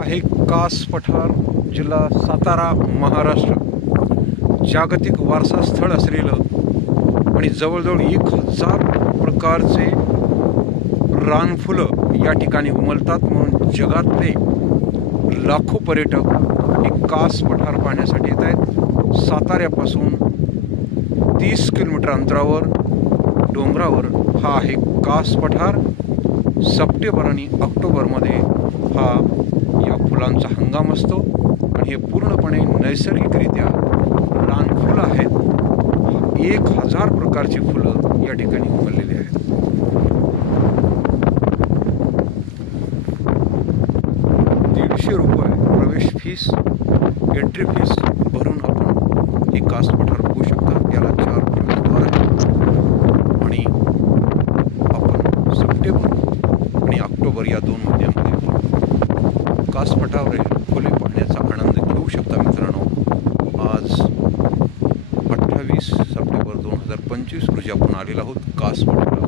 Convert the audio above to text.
आहे कास पठार, जिल्हा सातारा, महाराष्ट्र. जागतिक वारसा स्थळ असलेलं आणि जवळजवळ 1000 प्रकारचे रानफुलं या ठिकाणी उमलतात. म्हणून जगातले लाखो पर्यटक हे कास पठार पाहण्यासाठी येत आहेत. साताऱ्यापासून 30 किलोमीटर अंतरावर डोंगरावर हा आहे कास पठार. सप्टेंबर आणि ऑक्टोबरमध्ये हा या फुलांचा हंगाम असतो आणि हे पूर्णपणे नैसर्गिकरित्या रानफुलं आहेत. 1000 प्रकारची फुलं या ठिकाणी उमललेली आहेत. ₹150 प्रवेश फीस, एंट्री फीस भरून आपण हे कास पठार बघू शकता. याला 4 प्रवेशद्वार आहेत आणि आपण सप्टेंबर आणि ऑक्टोबर या 2 महिन्यामध्ये कास पठारावरील फुले पाहण्याचा आनंद घेऊ शकता. मित्रांनो, आज 28 सप्टेंबर 2025 रोजी आपण आलेलो आहोत कास पठारावर.